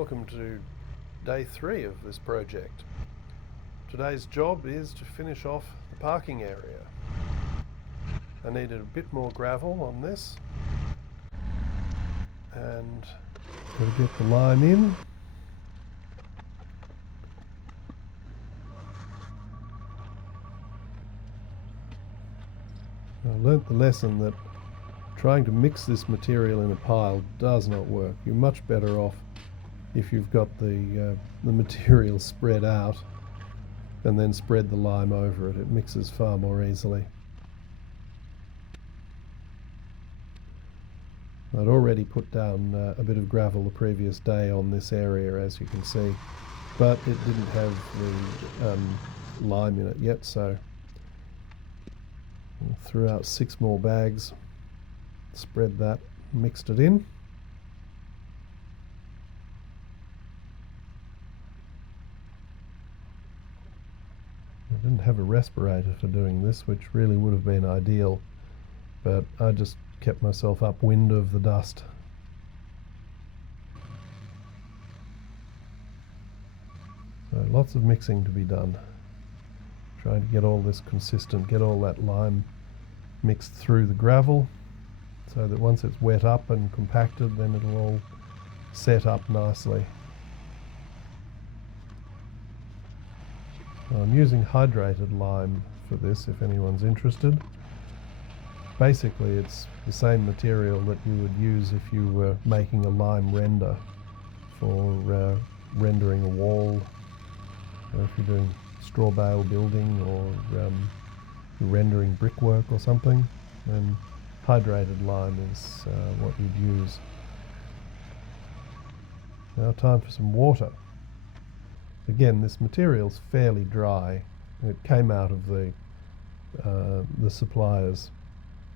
Welcome to day 3 of this project. Today's job is to finish off the parking area. I needed a bit more gravel on this and got to get the lime in. I learnt the lesson that trying to mix this material in a pile does not work. You're much better off if you've got the material spread out and then spread the lime over it. It mixes far more easily. I'd already put down a bit of gravel the previous day on this area, as you can see, but it didn't have the lime in it yet, so I threw out 6 more bags, spread that, mixed it in. I didn't have a respirator for doing this, which really would have been ideal, but I just kept myself upwind of the dust. So lots of mixing to be done. Trying to get all this consistent, get all that lime mixed through the gravel so that once it's wet up and compacted, then it'll all set up nicely. I'm using hydrated lime for this, if anyone's interested. Basically, it's the same material that you would use if you were making a lime render for rendering a wall, or if you're doing straw bale building, or you're rendering brickwork or something, then hydrated lime is what you'd use. Now time for some water. Again, this material's fairly dry. It came out of the supplier's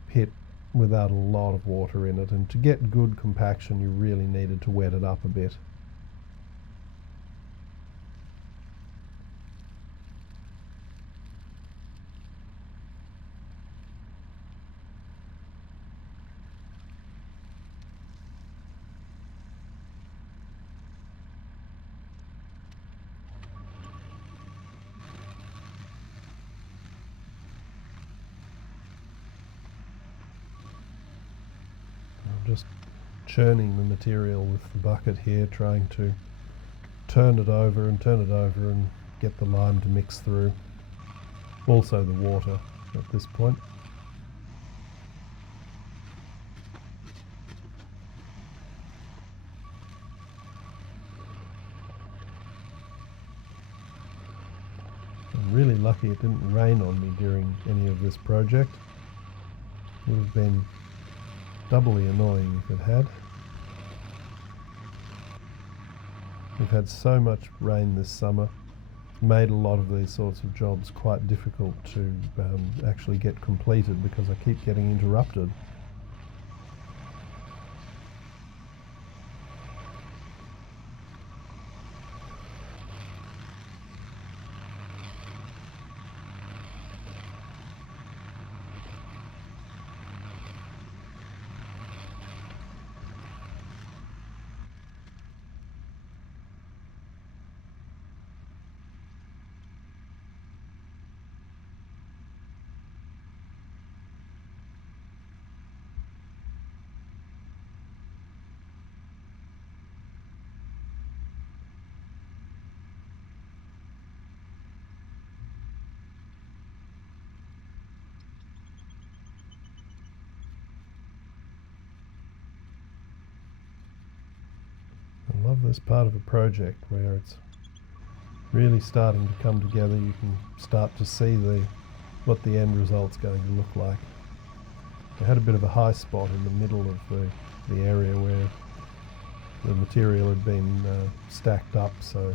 pit without a lot of water in it, and to get good compaction you really needed to wet it up a bit. Just churning the material with the bucket here, trying to turn it over and get the lime to mix through. Also the water at this point. I'm really lucky it didn't rain on me during any of this project. It would have been doubly annoying if it had. We've had so much rain this summer, it's made a lot of these sorts of jobs quite difficult to actually get completed because I keep getting interrupted. I love this part of a project where it's really starting to come together. You can start to see what the end result's going to look like. I had a bit of a high spot in the middle of the area where the material had been stacked up, so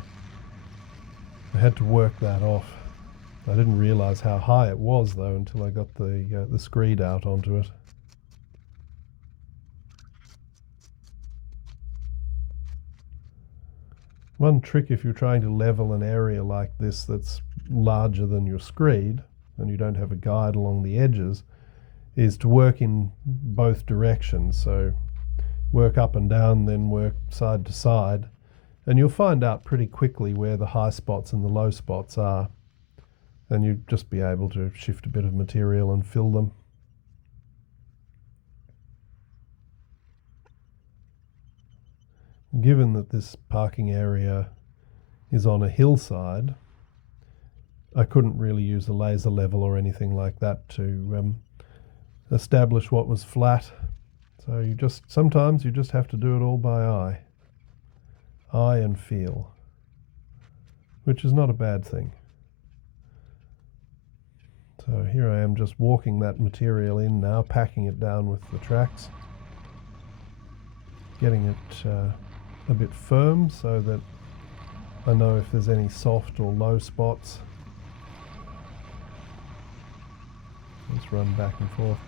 I had to work that off. I didn't realise how high it was though until I got the screed out onto it. One trick if you're trying to level an area like this that's larger than your screed and you don't have a guide along the edges is to work in both directions. So work up and down, then work side to side, And you'll find out pretty quickly where the high spots and the low spots are. And you'd just be able to shift a bit of material and fill them. Given that this parking area is on a hillside, I couldn't really use a laser level or anything like that to establish what was flat. So sometimes you just have to do it all by eye and feel, which is not a bad thing. So here I am just walking that material in now, packing it down with the tracks, getting it a bit firm so that I know if there's any soft or low spots. Just run back and forth,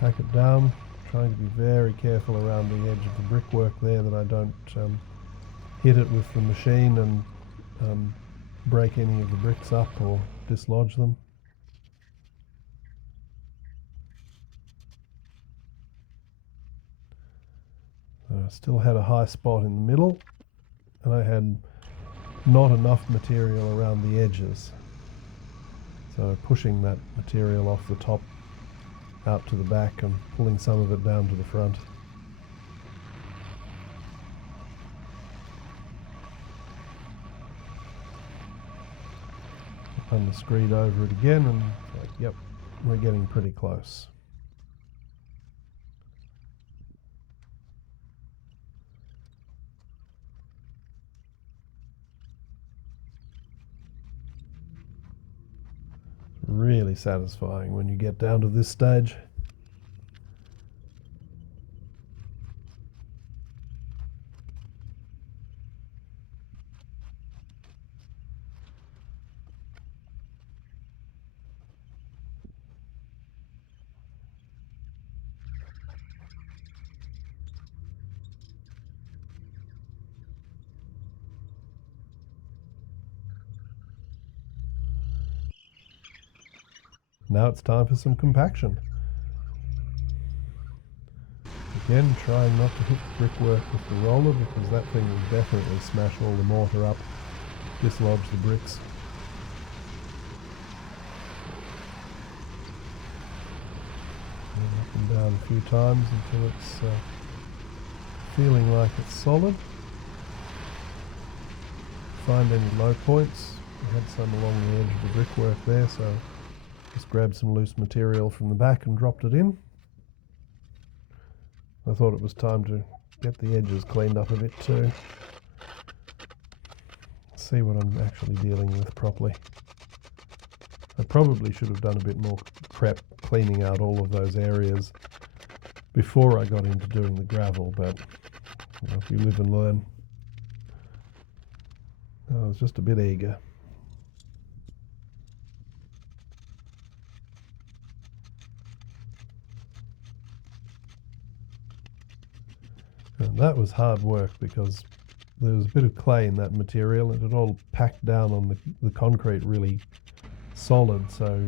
pack it down, trying to be very careful around the edge of the brickwork there that I don't hit it with the machine and break any of the bricks up or dislodge them. So I still had a high spot in the middle, and I had not enough material around the edges. So pushing that material off the top out to the back and pulling some of it down to the front. Run the screed over it again and like, yep, we're getting pretty close. Really satisfying when you get down to this stage. Now it's time for some compaction. Again, trying not to hit the brickwork with the roller because that thing will definitely smash all the mortar up, dislodge the bricks. And up and down a few times until it's feeling like it's solid. Find any low points. We had some along the edge of the brickwork there, so just grabbed some loose material from the back and dropped it in. I thought it was time to get the edges cleaned up a bit too. See what I'm actually dealing with properly. I probably should have done a bit more prep cleaning out all of those areas before I got into doing the gravel, but you know, if you live and learn. I was just a bit eager. And that was hard work because there was a bit of clay in that material and it all packed down on the concrete really solid, so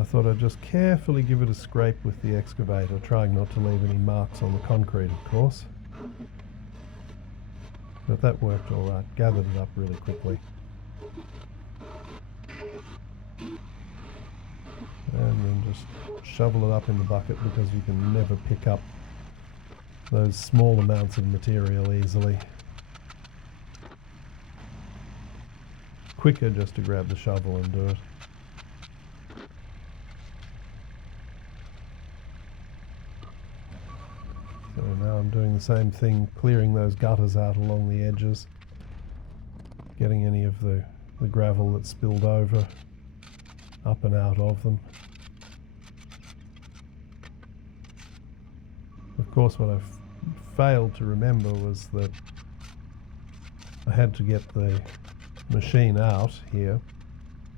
I thought I'd just carefully give it a scrape with the excavator, trying not to leave any marks on the concrete, of course. But that worked all right, gathered it up really quickly. And then just shovel it up in the bucket because you can never pick up those small amounts of material easily. Quicker just to grab the shovel and do it. So now I'm doing the same thing, clearing those gutters out along the edges, getting any of the gravel that spilled over up and out of them. Of course, what I failed to remember was that I had to get the machine out here.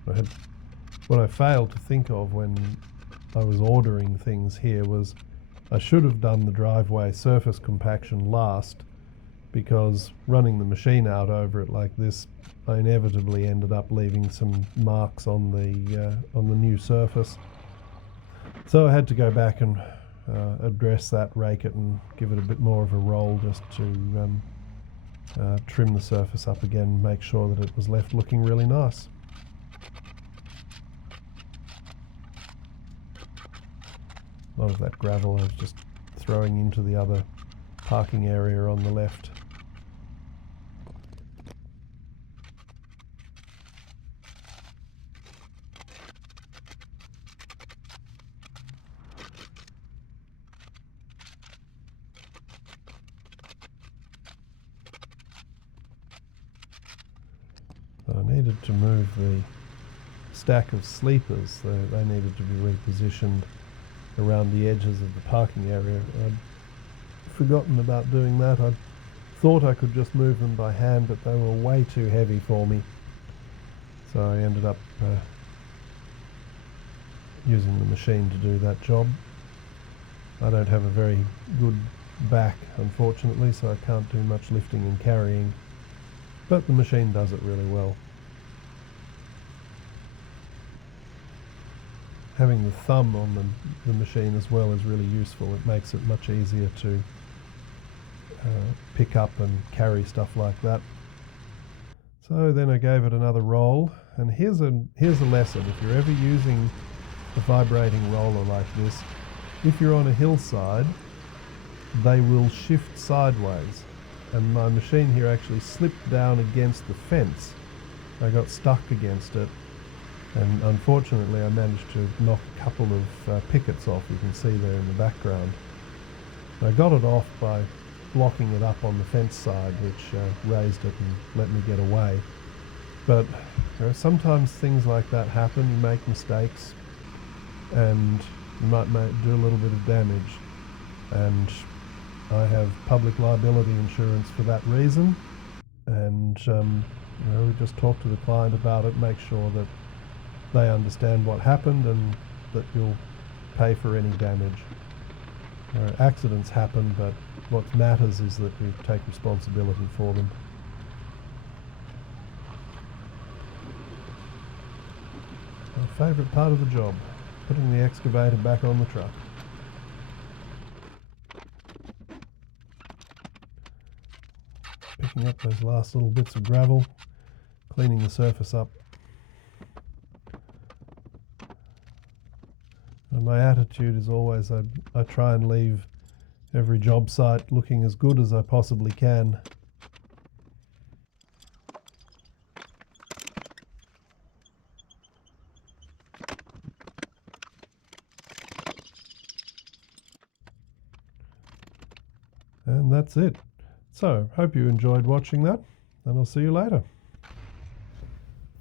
What I failed to think of when I was ordering things here was I should have done the driveway surface compaction last, because running the machine out over it like this, I inevitably ended up leaving some marks on the new surface. So I had to go back and address that, rake it and give it a bit more of a roll just to trim the surface up again, make sure that it was left looking really nice. A lot of that gravel I was just throwing into the other parking area on the left. I needed to move the stack of sleepers. They needed to be repositioned around the edges of the parking area. I'd forgotten about doing that. I thought I could just move them by hand, but they were way too heavy for me. So I ended up using the machine to do that job. I don't have a very good back, unfortunately, so I can't do much lifting and carrying, but the machine does it really well. Having the thumb on the machine as well is really useful. It makes it much easier to pick up and carry stuff like that. So then I gave it another roll, and here's a lesson. If you're ever using a vibrating roller like this, if you're on a hillside, they will shift sideways, and my machine here actually slipped down against the fence. I got stuck against it, and unfortunately I managed to knock a couple of pickets off. You can see there in the background. I got it off by blocking it up on the fence side, which raised it and let me get away. But sometimes things like that happen. You make mistakes and you might do a little bit of damage, and I have public liability insurance for that reason, and we just talk to the client about it, make sure that they understand what happened and that you'll pay for any damage. Accidents happen, but what matters is that we take responsibility for them. My favourite part of the job, putting the excavator back on the truck. Picking up those last little bits of gravel, cleaning the surface up. And my attitude is always I try and leave every job site looking as good as I possibly can. And that's it. So, hope you enjoyed watching that, and I'll see you later.